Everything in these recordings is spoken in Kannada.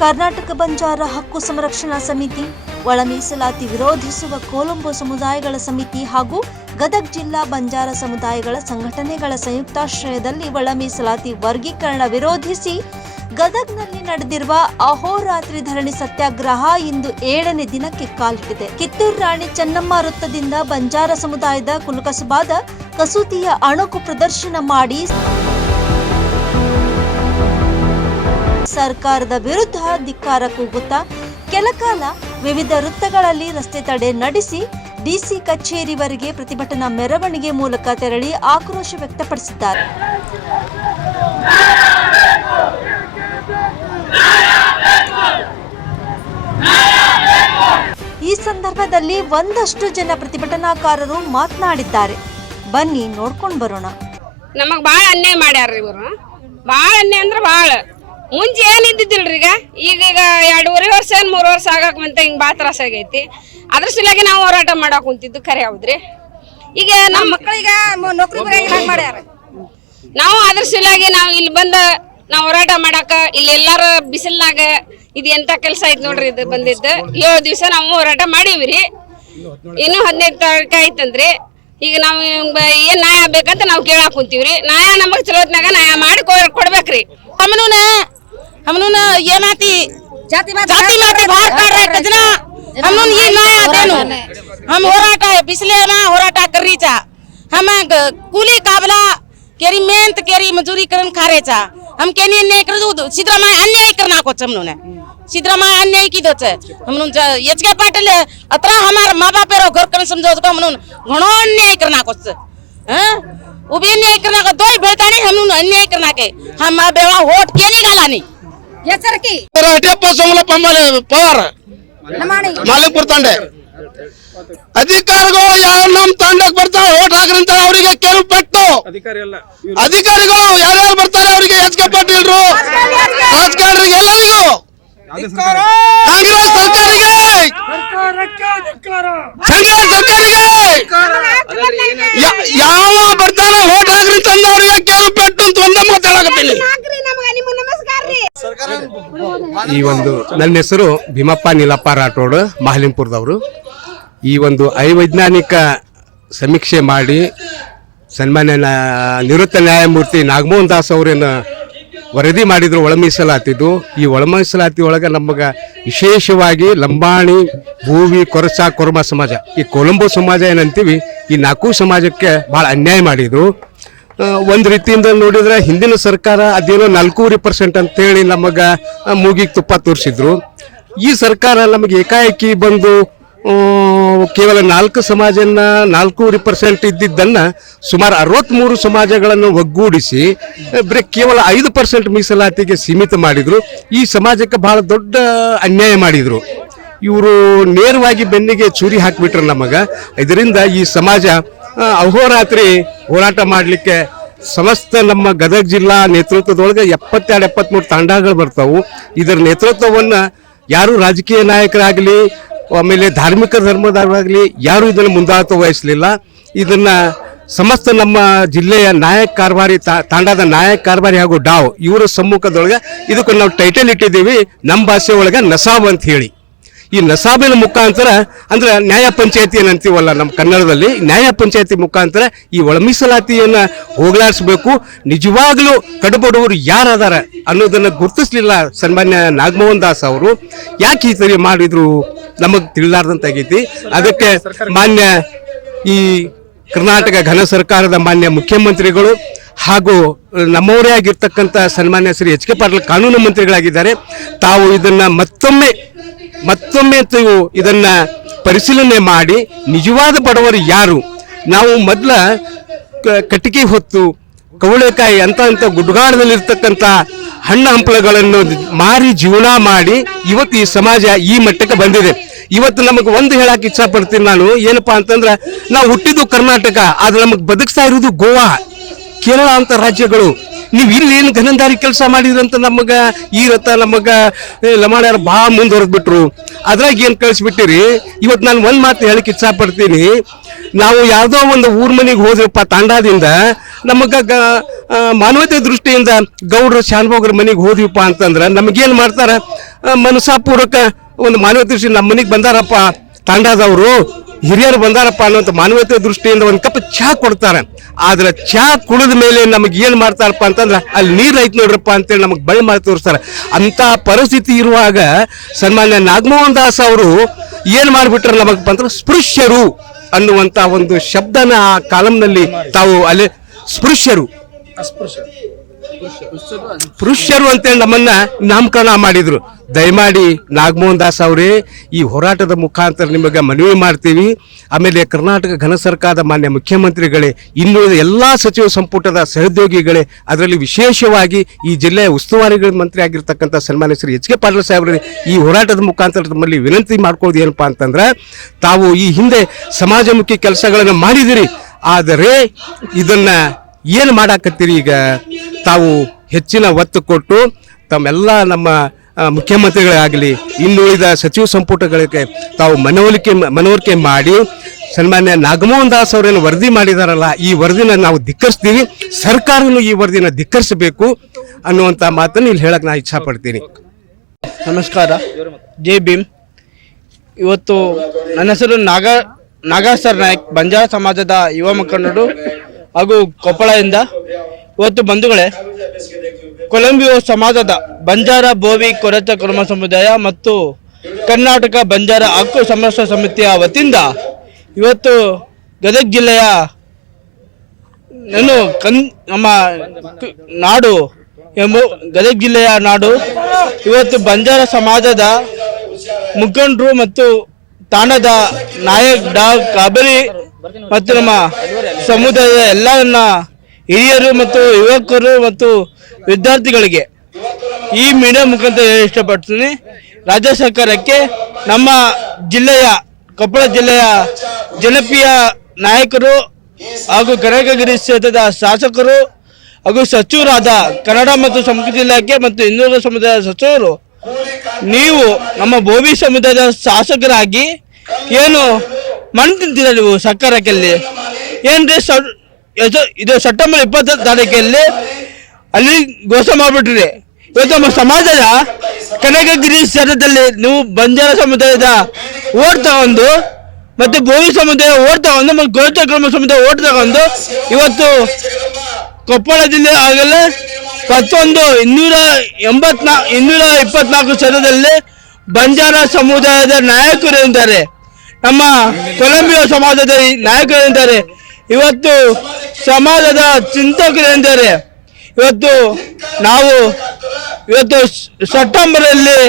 ಕರ್ನಾಟಕ ಬಂಜಾರ ಹಕ್ಕು ಸಂರಕ್ಷಣಾ ಸಮಿತಿ, ಒಳ ಮೀಸಲಾತಿ ವಿರೋಧಿಸುವ ಕೊಲಂಬೋ ಸಮುದಾಯಗಳ ಸಮಿತಿ ಹಾಗೂ ಗದಗ ಜಿಲ್ಲಾ ಬಂಜಾರ ಸಮುದಾಯಗಳ ಸಂಘಟನೆಗಳ ಸಂಯುಕ್ತಾಶ್ರಯದಲ್ಲಿ ಒಳ ಮೀಸಲಾತಿ ವರ್ಗೀಕರಣ ವಿರೋಧಿಸಿ ಗದಗ್ನಲ್ಲಿ ನಡೆದಿರುವ ಅಹೋರಾತ್ರಿ ಧರಣಿ ಸತ್ಯಾಗ್ರಹ ಇಂದು 7ನೇ ದಿನಕ್ಕೆ ಕಾಲಿಟ್ಟಿದೆ. ಕಿತ್ತೂರು ರಾಣಿ ಚೆನ್ನಮ್ಮ ವೃತ್ತದಿಂದ ಬಂಜಾರ ಸಮುದಾಯದ ಕುಲಕಸುಬಾದ ಕಸೂತಿಯ ಅಣುಕು ಪ್ರದರ್ಶನ ಮಾಡಿ ಸರ್ಕಾರದ ವಿರುದ್ಧ ಧಿಕ್ಕಾರ ಕೂಗುತ್ತಾ ಕೆಲಕಾಲ ವಿವಿಧ ವೃತ್ತಗಳಲ್ಲಿ ರಸ್ತೆ ತಡೆ ನಡೆಸಿ ಡಿಸಿ ಕಚೇರಿವರೆಗೆ ಪ್ರತಿಭಟನಾ ಮೆರವಣಿಗೆ ಮೂಲಕ ತೆರಳಿ ಆಕ್ರೋಶ ವ್ಯಕ್ತಪಡಿಸಿದ್ದಾರೆ. ಈ ಸಂದರ್ಭದಲ್ಲಿ ಒಂದಷ್ಟು ಜನ ಪ್ರತಿಭಟನಾಕಾರರು ಮಾತನಾಡಿದ್ದಾರೆ. ಬನ್ನಿ ನೋಡ್ಕೊಂಡು ಬರೋಣ. ನಮಗ್ ಬಾಳ ಅನ್ಯಾಯ ಮಾಡ್ಯಾರ್ರಿ ಇವರು. ಬಾಳ ಅನ್ಯಾಯ ಅಂದ್ರೆ ಬಾಳ. ಮುಂಚೆ ಏನಿದ್ದಿಲ್ರಿ, ಈಗ 2.5 ವರ್ಷ 3 ವರ್ಷ ಆಗಾಕ ಬಂತ ಹಿಂಗ್ ಬಾಳ ತ್ರಾಸ ಆಗೈತಿ. ಅದ್ರ ಸಲುವಾಗಿ ನಾವು ಹೋರಾಟ ಮಾಡಾಕ ಕುಂತಿದ್ದು ಖರೆ ಹೌದ್ರಿ. ಈಗ ನಮ್ಮ ಮಕ್ಕಳಿಗೆ ನೌಕರಿ ಮಾಡ್ಯಾರ. ನಾವು ಅದ್ರ ಸಲುವಾಗಿ ನಾವು ಇಲ್ಲಿ ಬಂದ ನಾವು ಹೋರಾಟ ಮಾಡಾಕ ಇಲ್ಲಿ ಎಲ್ಲಾರು ಬಿಸಿಲ್ನಾಗ ಇದು ಎಂತ ಕೆಲಸ ಐತಿ ನೋಡ್ರಿ. ಇದು ಬಂದಿದ್ದು 7 ದಿವಸ ನಾವು ಹೋರಾಟ ಮಾಡೀವ್ರಿ. ಇನ್ನು 15 ತಾರೀಕು ಆಯ್ತಂದ್ರಿ. ಈಗ ನಾವು ಏನ್ ನ್ಯಾಯ ಬೇಕಂತ ನಾವು ಕೇಳಾಕ ಕುಂತೀವ್ರಿ. ನ್ಯಾಯ ನಮಗ್ ಚಲೋತ್ನಾಗ ನ್ಯಾಯ ಮಾಡಿ ಕೊಡ್ಬೇಕ್ರಿ. हमनून ये नाती जाति माती बाहर कर रहे कजना हमनून ये नया देनु हम होराटा पिछले ना होराटा कर रही चा हम कूली काबला केरी मेहनत केरी मजूरी करन खारे चा हम केनी अन्याय कर दो सिद्धरामय अन्याय करना को हमनून सिद्धरामय अन्याय की दोच हमनून एचके पाटील अतरा हमार माँ बाप रो घर कर समझो को हमनून घणो अन्याय करना को हां वो भी अन्याय करना को दोई बेटा नहीं हमनून अन्याय करना के हम बेवा वोट केनी गालानी ಅಡ್ಯಪ್ಪ ಸೋಮಲಪ್ಪ ಪವಾರ್ ಮಾಲಿಕ್ಪುರ್ ತಂಡೆ ಅಧಿಕಾರಿಗಳು ಯಾವ ನಮ್ ತಂಡಕ್ಕೆ ಬರ್ತಾರೆ ಓಟ್ ಹಾಕ್ರಿ ಅಂತ ಅವರಿಗೆ ಕೆಲವು ಪೆಟ್ಟು ಅಧಿಕಾರಿಗಳು ಯಾರ್ಯಾರು ಬರ್ತಾರೆ ಅವರಿಗೆ ಎಚ್.ಕೆ. ಪಾಟೀಲ್ರು ರಾಜಕಾರಣಿಗೆ ಎಲ್ಲರಿಗೂ ಕಾಂಗ್ರೆಸ್ ಸರ್ಕಾರಿಗೆ ಸರ್ಕಾರಿಗೆ ಯಾವ ಬರ್ತಾನೆ ಓಟ್ ಹಾಕ್ರಿ ತಂದ ಅವರಿಗೆ ಕೆಲವು ಪೆಟ್ಟು ಅಂತ ಒಂದೇ ಮಾತಾಡಕತ್ತೀನಿ. ಈ ಒಂದು ನನ್ನ ಹೆಸರು ಭೀಮಪ್ಪ ನೀಲಪ್ಪ ರಾಠೋಡ್ ಮಾಲಿಂಪುರದವರು. ಈ ಒಂದು ಅವೈಜ್ಞಾನಿಕ ಸಮೀಕ್ಷೆ ಮಾಡಿ ಸನ್ಮಾನ್ಯ ನಿವೃತ್ತ ನ್ಯಾಯಮೂರ್ತಿ ನಾಗಮೋಹನ್ ದಾಸ್ ಅವರೇನು ವರದಿ ಮಾಡಿದ್ರು ಒಳ ಮೀಸಲಾತಿದ್ದು. ಈ ಒಳ ಮೀಸಲಾತಿ ಒಳಗೆ ನಮಗೆ ವಿಶೇಷವಾಗಿ ಲಂಬಾಣಿ, ಭೂವಿ, ಕೊರಚ, ಕೊರ್ಮ ಸಮಾಜ, ಈ ಕೊಲಂಬೋ ಸಮಾಜ ಏನಂತೀವಿ, ಈ 4 ಸಮಾಜಕ್ಕೆ ಭಾಳ ಅನ್ಯಾಯ ಮಾಡಿದ್ರು. ಒಂದು ರೀತಿಯಿಂದ ನೋಡಿದ್ರೆ ಹಿಂದಿನ ಸರ್ಕಾರ ಅದೇನೋ 4% ಅಂತೇಳಿ ನಮಗೆ ಮೂಗಿಗೆ ತುಪ್ಪ ತೋರಿಸಿದ್ರು. ಈ ಸರ್ಕಾರ ನಮಗೆ ಏಕಾಏಕಿ ಬಂದು ಕೇವಲ 4 ಸಮಾಜನ 4% ಇದ್ದಿದ್ದನ್ನು ಸುಮಾರು 63 ಸಮಾಜಗಳನ್ನು ಒಗ್ಗೂಡಿಸಿ ಬರೀ ಕೇವಲ 5% ಮೀಸಲಾತಿಗೆ ಸೀಮಿತ ಮಾಡಿದರು. ಈ ಸಮಾಜಕ್ಕೆ ಬಹಳ ದೊಡ್ಡ ಅನ್ಯಾಯ ಮಾಡಿದರು. ಇವರು ನೇರವಾಗಿ ಬೆನ್ನಿಗೆ ಚೂರಿ ಹಾಕಿಬಿಟ್ರು ನಮಗೆ. ಇದರಿಂದ ಈ ಸಮಾಜ ಅಹೋರಾತ್ರಿ ಹೋರಾಟ ಮಾಡಲಿಕ್ಕೆ ಸಮಸ್ತ ನಮ್ಮ ಗದಗ ಜಿಲ್ಲಾ ನೇತೃತ್ವದೊಳಗೆ 72-73 ತಾಂಡಗಳು ಬರ್ತಾವು. ಇದರ ನೇತೃತ್ವವನ್ನು ಯಾರು ರಾಜಕೀಯ ನಾಯಕರಾಗಲಿ ಆಮೇಲೆ ಧಾರ್ಮಿಕ ಧರ್ಮದವರಾಗಲಿ ಯಾರು ಇದನ್ನು ಮುಂದಾಳತ್ವ ವಹಿಸಲಿಲ್ಲ. ಇದನ್ನು ಸಮಸ್ತ ನಮ್ಮ ಜಿಲ್ಲೆಯ ನಾಯಕ ಕಾರ್ಬಾರಿ ತಾಂಡದ ನಾಯಕ ಕಾರ್ಬಾರಿ ಹಾಗೂ ಡಾವ್ ಇವರ ಸಮ್ಮುಖದೊಳಗೆ ಇದಕ್ಕೆ ನಾವು ಟೈಟಲ್ ಇಟ್ಟಿದ್ದೀವಿ ನಮ್ಮ ಭಾಷೆ ಒಳಗೆ ನಸಾಬ್ ಅಂತ ಹೇಳಿ. ಈ ನಸಾಬಿನ ಮುಖಾಂತರ ಅಂದ್ರೆ ನ್ಯಾಯ ಪಂಚಾಯತಿ ಏನಂತೀವಲ್ಲ ನಮ್ಮ ಕನ್ನಡದಲ್ಲಿ, ನ್ಯಾಯ ಪಂಚಾಯತಿ ಮುಖಾಂತರ ಈ ಒಳ ಮೀಸಲಾತಿಯನ್ನು ಹೋಗಲಾಡಿಸ್ಬೇಕು. ನಿಜವಾಗ್ಲೂ ಕಡುಬಡವರು ಯಾರದಾರ ಅನ್ನೋದನ್ನು ಗುರುತಿಸ್ಲಿಲ್ಲ ಸನ್ಮಾನ್ಯ ನಾಗಮೋಹನ್ ದಾಸ್ ಅವರು. ಯಾಕೆ ಈ ಥರ ಮಾಡಿದ್ರು ನಮಗೆ ತಿಳಿಲಾರ್ದಂತಾಗೈತಿ. ಅದಕ್ಕೆ ಮಾನ್ಯ ಈ ಕರ್ನಾಟಕ ಘನ ಸರ್ಕಾರದ ಮಾನ್ಯ ಮುಖ್ಯಮಂತ್ರಿಗಳು ಹಾಗೂ ನಮ್ಮವರೇ ಆಗಿರ್ತಕ್ಕಂಥ ಸನ್ಮಾನ್ಯ ಶ್ರೀ ಎಚ್.ಕೆ. ಪಾಟೀಲ್ ಕಾನೂನು ಮಂತ್ರಿಗಳಾಗಿದ್ದಾರೆ. ತಾವು ಇದನ್ನು ಮತ್ತೊಮ್ಮೆ ಇದನ್ನ ಪರಿಶೀಲನೆ ಮಾಡಿ ನಿಜವಾದ ಬಡವರು ಯಾರು, ನಾವು ಮೊದಲ ಕಟ್ಟಿಗೆ ಹೊತ್ತು ಕವಳೆಕಾಯಿ ಅಂತ ಗುಡ್ಗಾಡದಲ್ಲಿರ್ತಕ್ಕಂಥ ಹಣ್ಣು ಹಂಪಲುಗಳನ್ನು ಮಾರಿ ಜೀವನ ಮಾಡಿ ಇವತ್ತು ಈ ಸಮಾಜ ಈ ಮಟ್ಟಕ್ಕೆ ಬಂದಿದೆ. ಇವತ್ತು ನಮಗೆ ಒಂದು ಹೇಳಕ್ಕೆ ಇಚ್ಛಾ ಪಡ್ತೀನಿ ನಾನು, ಏನಪ್ಪಾ ಅಂತಂದ್ರೆ ನಾವು ಹುಟ್ಟಿದ್ದು ಕರ್ನಾಟಕ, ಆದ್ರೆ ನಮಗೆ ಬದುಕ್ತಾ ಇರೋದು ಗೋವಾ, ಕೇರಳ ಅಂತ ರಾಜ್ಯಗಳು. ನೀವು ಇಲ್ಲಿ ಏನು ಘನಂದಾರಿ ಕೆಲಸ ಮಾಡಿದ್ರಂತ ನಮಗೆ ಈ ರಥ ನಮಗೆ ಲಮಾಣ್ಯಾರ ಭಾಳ ಮುಂದುವರೆದ್ಬಿಟ್ರು. ಅದ್ರಾಗ ಏನು ಕಳಿಸ್ಬಿಟ್ಟಿರಿ. ಇವತ್ತು ನಾನು ಒಂದು ಮಾತು ಹೇಳಕ್ಕೆ ಇಚ್ಛಾಪಡ್ತೀನಿ. ನಾವು ಯಾವುದೋ ಒಂದು ಊರ್ ಮನೆಗೆ ಹೋದ್ರಪ್ಪ ತಾಂಡಾದಿಂದ, ನಮಗೆ ಮಾನವತೆ ದೃಷ್ಟಿಯಿಂದ ಗೌಡ್ರ ಶಾನ್ಭೋಗ್ರ ಮನೆಗೆ ಹೋದ್ವಿಪ್ಪ ಅಂತಂದ್ರೆ ನಮಗೇನು ಮಾಡ್ತಾರೆ, ಮನಸಾಪೂರ್ವಕ ಒಂದು ಮಾನವತೆ ದೃಷ್ಟಿ ನಮ್ಮ ಮನೆಗೆ ಬಂದಾರಪ್ಪ ತಾಂಡಾದವರು, ಹಿರಿಯರು ಬಂದಾರಪ್ಪ ಅನ್ನೋಂಥ ಮಾನವೀಯತೆ ದೃಷ್ಟಿಯಿಂದ ಒಂದು ಕಪ್ ಚಹಾ ಕೊಡ್ತಾರೆ. ಆದ್ರೆ ಚಹಾ ಕುಡಿದ ಮೇಲೆ ನಮಗೆ ಏನು ಮಾಡ್ತಾರಪ್ಪ ಅಂತಂದ್ರೆ ಅಲ್ಲಿ ನೀರು ಐತೆ ನೋಡ್ರಪ್ಪ ಅಂತೇಳಿ ನಮಗೆ ಬಳಿ ಮಾಡಿ ತೋರಿಸ್ತಾರೆ. ಅಂಥ ಪರಿಸ್ಥಿತಿ ಇರುವಾಗ ಸನ್ಮಾನ್ಯ ನಾಗಮೋಹನ್ ದಾಸ್ ಅವರು ಏನು ಮಾಡಿಬಿಟ್ರೆ ನಮಗಪ್ಪ ಅಂದ್ರೆ ಸ್ಪೃಶ್ಯರು ಅನ್ನುವಂಥ ಒಂದು ಶಬ್ದನ ಆ ಕಾಲಂನಲ್ಲಿ ತಾವು ಅಲ್ಲಿ ಸ್ಪೃಶ್ಯರು ಅಂತೇಳಿ ನಮ್ಮನ್ನ ನಾಮಕರಣ ಮಾಡಿದ್ರು. ದಯಮಾಡಿ ನಾಗಮೋಹನ್ ದಾಸ್ ಅವರೇ, ಈ ಹೋರಾಟದ ಮುಖಾಂತರ ನಿಮಗೆ ಮನವಿ ಮಾಡ್ತೀವಿ. ಆಮೇಲೆ ಕರ್ನಾಟಕ ಘನ ಸರ್ಕಾರದ ಮಾನ್ಯ ಮುಖ್ಯಮಂತ್ರಿಗಳೇ, ಇನ್ನೂ ಎಲ್ಲ ಸಚಿವ ಸಂಪುಟದ ಸಹೋದ್ಯೋಗಿಗಳೇ, ಅದರಲ್ಲಿ ವಿಶೇಷವಾಗಿ ಈ ಜಿಲ್ಲೆಯ ಉಸ್ತುವಾರಿ ಮಂತ್ರಿ ಆಗಿರ್ತಕ್ಕಂಥ ಸನ್ಮಾನ್ಯ ಶ್ರೀ ಎಚ್ ಕೆ ಪಾಟೀಲ್ ಸಾಹೇಬ್ರಿಗೆ ಈ ಹೋರಾಟದ ಮುಖಾಂತರ ತಮ್ಮಲ್ಲಿ ವಿನಂತಿ ಮಾಡ್ಕೊಳ್ಳೋದು ಏನಪ್ಪಾ ಅಂತಂದ್ರೆ, ತಾವು ಈ ಹಿಂದೆ ಸಮಾಜಮುಖಿ ಕೆಲಸಗಳನ್ನು ಮಾಡಿದಿರಿ, ಆದರೆ ಇದನ್ನ ಏನು ಮಾಡಾಕತ್ತೀರಿ ಈಗ, ತಾವು ಹೆಚ್ಚಿನ ಒತ್ತು ಕೊಟ್ಟು ತಮ್ಮೆಲ್ಲ ನಮ್ಮ ಮುಖ್ಯಮಂತ್ರಿಗಳಾಗಲಿ ಇನ್ನುಳಿದ ಸಚಿವ ಸಂಪುಟಗಳಿಗೆ ತಾವು ಮನವರಿಕೆ ಮಾಡಿ ಸನ್ಮಾನ್ಯ ನಾಗಮೋಹನ್ ದಾಸ್ ಅವರೇನು ವರದಿ ಮಾಡಿದಾರಲ್ಲ, ಈ ವರದಿನ ನಾವು ಧಿಕ್ಕರಿಸ್ತೀವಿ, ಸರ್ಕಾರನು ಈ ವರದಿನ ಧಿಕ್ಕರಿಸಬೇಕು ಅನ್ನುವಂಥ ಮಾತನ್ನು ಇಲ್ಲಿ ಹೇಳಕ್ಕೆ ನಾನು ಇಚ್ಛಾ ಪಡ್ತೀನಿ. ನಮಸ್ಕಾರ, ಜೈ ಭೀಮ್. ಇವತ್ತು ನನ್ನ ಹೆಸರು ನಾಗೇಶ್ವರ ನಾಯಕ್, ಬಂಜಾರ ಸಮಾಜದ ಯುವ ಮುಖಂಡರು ಹಾಗೂ ಕೊಪ್ಪಳದಿಂದ. ಇವತ್ತು ಬಂಧುಗಳೇ, ಕೊಲಂಬಿಯೋ ಸಮಾಜದ ಬಂಜಾರ ಬೋವಿ ಕೊರಚ ಕುರುಮ ಸಮುದಾಯ ಮತ್ತು ಕರ್ನಾಟಕ ಬಂಜಾರ ಹಕ್ಕು ಸಂರಕ್ಷಣಾ ಸಮಿತಿಯ ವತಿಯಿಂದ ಇವತ್ತು ಗದಗ ಜಿಲ್ಲೆಯ ನಮ್ಮ ನಾಡು ಗದಗ ಜಿಲ್ಲೆಯ ನಾಡು ಇವತ್ತು ಬಂಜಾರ ಸಮಾಜದ ಮುಖಂಡರು ಮತ್ತು ತಾಣದ ನಾಯಕ್ ಡಾ ಕಾಬೇರಿ ಮತ್ತು ನಮ್ಮ ಸಮುದಾಯದ ಎಲ್ಲ ಹಿರಿಯರು ಮತ್ತು ಯುವಕರು ಮತ್ತು ವಿದ್ಯಾರ್ಥಿಗಳಿಗೆ ಈ ಮೀಡಿಯಾ ಮುಖಾಂತರ ಇಷ್ಟಪಡ್ತೀನಿ. ರಾಜ್ಯ ಸರ್ಕಾರಕ್ಕೆ ನಮ್ಮ ಜಿಲ್ಲೆಯ ಕೊಪ್ಪಳ ಜಿಲ್ಲೆಯ ಜನಪ್ರಿಯ ನಾಯಕರು ಹಾಗೂ ಕನಕಗಿರಿ ಕ್ಷೇತ್ರದ ಶಾಸಕರು ಹಾಗೂ ಸಚಿವರಾದ ಕನ್ನಡ ಮತ್ತು ಸಂಸ್ಕೃತಿ ಇಲಾಖೆ ಮತ್ತು ಹಿಂದುಳಿದ ಸಮುದಾಯದ ಸಚಿವರು, ನೀವು ನಮ್ಮ ಬೋವಿ ಸಮುದಾಯದ ಶಾಸಕರಾಗಿ ಏನು ಮಣ್ಣು ತಿಂತೀರ ನೀವು ಸರ್ಕಾರಕ್ಕೆ? ಏನ್ರಿ ಇದು ಸೆಪ್ಟೆಂಬರ್ 20 ತಾರೀಕಲ್ಲಿ ಅಲ್ಲಿ ಘೋಷಣೆ ಮಾಡಿಬಿಟ್ರಿ. ಇವತ್ತು ನಮ್ಮ ಸಮಾಜದ ಕನಕಗಿರಿ ಕ್ಷೇತ್ರದಲ್ಲಿ ನೀವು ಬಂಜಾರ ಸಮುದಾಯದ ಓಟ್ ತಗೊಂಡು ಮತ್ತು ಬೋವಿ ಸಮುದಾಯ ಓಟ್ ತಗೊಂಡು ಮತ್ತು ಗೋಚ ಕ್ರಮ ಸಮುದಾಯ ಓಟ್ ತಗೊಂಡು ಇವತ್ತು ಕೊಪ್ಪಳ ಜಿಲ್ಲೆ ಆಗಲೇ 224 ಕ್ಷೇತ್ರದಲ್ಲಿ ಬಂಜಾರ ಸಮುದಾಯದ ನಾಯಕರು ಇದ್ದಾರೆ, ನಮ್ಮ ಕೊಲಂಬಿಯೋ ಸಮಾಜದ ನಾಯಕರು ಇದ್ದಾರೆ, ಇವತ್ತು ಸಮಾಜದ ಚಿಂತಕರಿದ್ದಾರೆ. ಇವತ್ತು ನಾವು ಸೆಪ್ಟೆಂಬರಲ್ಲಿ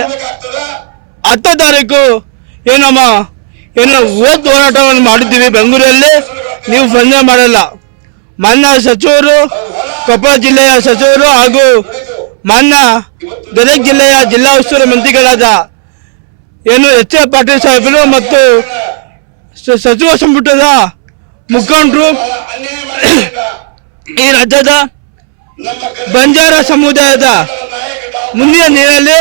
10 ತಾರೀಕು ಏನು ಓಟ್ ಹೋರಾಟವನ್ನು ಮಾಡಿದ್ದೀವಿ ಬೆಂಗಳೂರಲ್ಲಿ. ನೀವು ಸ್ಪಂದನೆ ಮಾಡಲ್ಲ. ಮಾನ್ಯ ಸಚಿವರು, ಕೊಪ್ಪಳ ಜಿಲ್ಲೆಯ ಸಚಿವರು ಹಾಗೂ ಮಾನ್ಯ ಗದಗ ಜಿಲ್ಲೆಯ ಜಿಲ್ಲಾ ಉಸ್ತುವಾರಿ ಮಂತ್ರಿಗಳಾದ ಎಚ್ ಕೆ ಪಾಟೀಲ್ ಸಾಹೇಬರು ಮತ್ತು ಸಚಿವ ಸಂಪುಟದ ಮುಖಂಡರು ಈ ರಾಜ್ಯದ ಬಂಜಾರ ಸಮುದಾಯದ ಮುಂದಿನ ದಿನದಲ್ಲಿ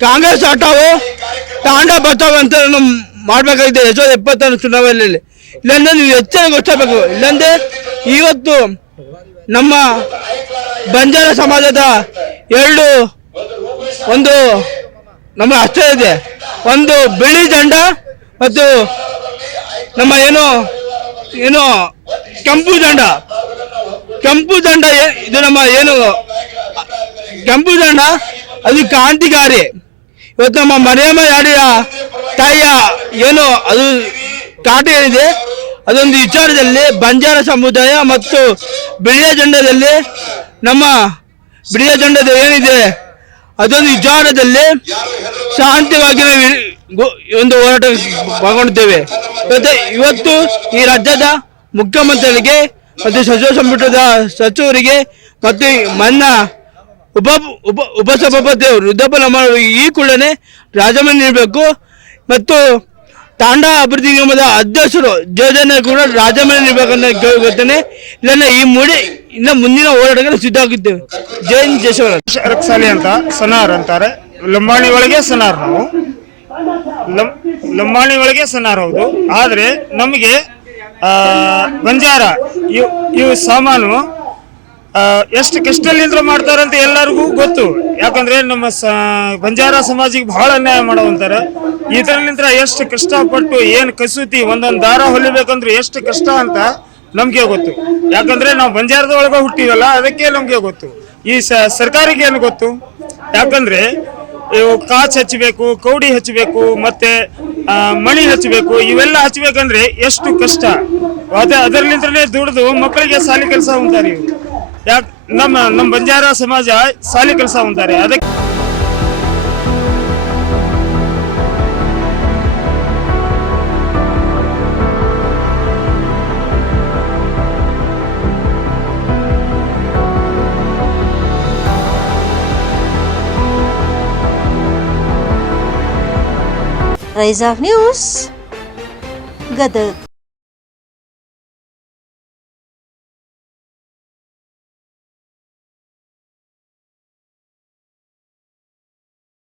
ಕಾಂಗ್ರೆಸ್ ಆಟವು ತಾಂಡ ಬಚಾವ್ ಅಂತ ಮಾಡಬೇಕಾಗಿದೆ 2020 ಚುನಾವಣೆಯಲ್ಲಿ. ಇಲ್ಲಾಂದ್ರೆ ನೀವು ಎಚ್ಚರ ಗೊತ್ತಬೇಕು. ಇಲ್ಲಾಂದ್ರೆ ಇವತ್ತು ನಮ್ಮ ಬಂಜಾರ ಸಮಾಜದ ಒಂದು ನಮ್ಮ ಅಷ್ಟೇ ಇದೆ, ಒಂದು ಬಿಳಿ ಜೆಂಡ ಮತ್ತು ನಮ್ಮ ಏನು ಕೆಂಪು ದಂಡ ಇದು ನಮ್ಮ ಕೆಂಪು ದಂಡ ಅದು ಕ್ರಾಂತಿಕಾರಿ. ಇವತ್ತು ನಮ್ಮ ಮರಿಯಮ್ಮ ಯಾಡಿಯ ತಾಯಿಯ ಅದು ಕಾಟ ಏನಿದೆ ಅದೊಂದು ವಿಚಾರದಲ್ಲಿ ಬಂಜಾರ ಸಮುದಾಯ ಮತ್ತು ಬಿಳಿಯ ಜೆಂಡದಲ್ಲಿ ನಮ್ಮ ಬಿಳಿಯ ಜೆಂಡದ ಏನಿದೆ ಅದೊಂದು ವಿಚಾರದಲ್ಲಿ ಶಾಂತಿವಾಗಿ ಒಂದು ಹೋರಾಟ ಪಾಲ್ಗೊಂಡಿದ್ದೇವೆ. ಇವತ್ತು ಈ ರಾಜ್ಯದ ಮುಖ್ಯಮಂತ್ರಿಗಳಿಗೆ ಮತ್ತು ಸಚಿವ ಸಂಪುಟದ ಸಚಿವರಿಗೆ ಮತ್ತು ಮನ್ನ ಉಪಸಭಾಪತಿ ರುದ್ರಪ್ಪ ನಮ್ಮ ಈ ಕೂಡಲೇ ರಾಜೀನಾಮೆ ನೀಡಬೇಕು ಮತ್ತು ತಾಂಡ ಅಭಿವೃದ್ಧಿ ನಿಗಮದ ಅಧ್ಯಕ್ಷರು ಜೋಜನ ಕೂಡ ರಾಜಮನೆ ಇರ್ಬೇಕಂತ ಕೇಳ್ಕೊತೇನೆ. ಇಲ್ಲ ಈ ಮೂಡಿ ಇನ್ನು ಮುಂದಿನ ಹೋರಾಟಕ್ಕೆ ಸಿದ್ಧವಾಗಿದ್ದೇವೆ. ಜೈ ಹಿಂದ್, ಜೈ ಶಿವರಾಜ್. ಅರಕ್ಸಾಲಿ ಅಂತ ಸನಾರ್ ಅಂತಾರೆ. ಲಂಬಾಣಿ ಒಳಗೆ ಸನಾರ್ ನಾವು ಲಂಬಾಣಿ ಒಳಗೆ ಸನಾರ್ ಹೌದು. ಆದರೆ ನಮಗೆ ಬಂಜಾರ ಇವು ಸಾಮಾನು ಎಷ್ಟು ಕಷ್ಟದಿಂದ ಮಾಡ್ತಾರಂತ ಎಲ್ಲರಿಗೂ ಗೊತ್ತು. ಯಾಕಂದ್ರೆ ನಮ್ಮ ಬಂಜಾರ ಸಮಾಜಿಗೆ ಬಹಳ ಅನ್ಯಾಯ ಮಾಡೋವಂತಾರೆ. ಇದರಲ್ಲಿಂದ ಎಷ್ಟು ಕಷ್ಟಪಟ್ಟು ಏನು ಕಸೂತಿ ಒಂದೊಂದು ದಾರ ಹೊಲಿಬೇಕಂದ್ರೆ ಎಷ್ಟು ಕಷ್ಟ ಅಂತ ನಮ್ಗೆ ಗೊತ್ತು. ಯಾಕಂದ್ರೆ ನಾವು ಬಂಜಾರದ ಒಳಗೆ ಹುಟ್ಟಿವಲ್ಲ, ಅದಕ್ಕೆ ನಮ್ಗೆ ಗೊತ್ತು. ಈ ಸರ್ಕಾರಿಗೆ ಏನು ಗೊತ್ತು? ಯಾಕಂದ್ರೆ ಇವು ಕಾಚ್ ಹಚ್ಚಬೇಕು, ಕೌಡಿ ಹಚ್ಚಬೇಕು, ಮತ್ತೆ ಮಣಿ ಹಚ್ಚಬೇಕು. ಇವೆಲ್ಲ ಹಚ್ಚಬೇಕಂದ್ರೆ ಎಷ್ಟು ಕಷ್ಟ. ಅದರಲ್ಲಿಂದಲೇ ದುಡಿದು ಮಕ್ಕಳಿಗೆ ಶಾಲೆ ಕೆಲಸ ಉಂಟಾರೆ. ಇವು ಯಾಕೆ ನಮ್ಮ ಬಂಜಾರ ಸಮಾಜ ಶಾಲೆ ಕೆಲಸ ಉಂಟಾರೆ. ಅದಕ್ಕೆ ರೈಸ್ ಆಫ್ ನ್ಯೂಸ್ ಗದಗ್.